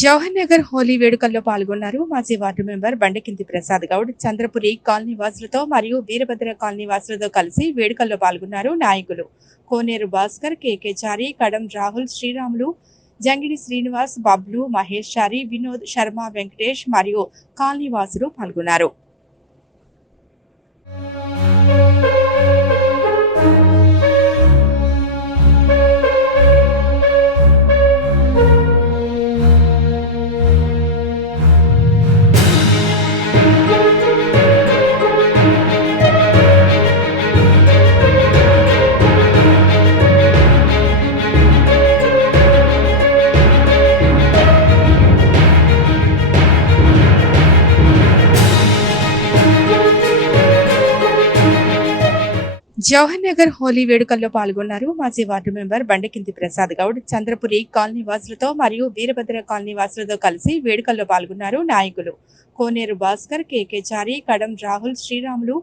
జవహర్ నగర్ హోలీ వేడుకల్లో పాల్గొన్నారు మాజీ ward member Bandakindi Prasad Goud. Chandrapuri colony వాసులతో మరియు వీరభద్ర కాలనీ వాసులతో కలిసి వేడుకల్లో పాల్గొన్నారు నాయకులు కోనేరు భాస్కర్, కేకే చారి, కడం రాహుల్, శ్రీరాములు, జంగిడి శ్రీనివాస్, బబ్లు, మహేష్ చారి, వినోద్ శర్మ, వెంకటేష్ మరియు కాలనీ వాసులు పాల్గొన్నారు. జవహర్ నగర్ హోలీ వేడుకల్లో పాల్గొన్నారు మాజీ ward member Bandakindi Prasad Goud. Chandrapuri colony వాసులతో మరియు వీరభద్ర కాలనీ వాసులతో కలిసి వేడుకల్లో పాల్గొన్నారు నాయకులు కోనేరు భాస్కర్, కేకే చారి, కడం రాహుల్, శ్రీరాములు,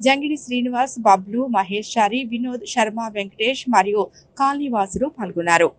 జంగిడి శ్రీనివాస్, బబ్లు, మహేష్ చారి, వినోద్ శర్మ, వెంకటేష్ మరియు కాలనీ వాసులు పాల్గొన్నారు.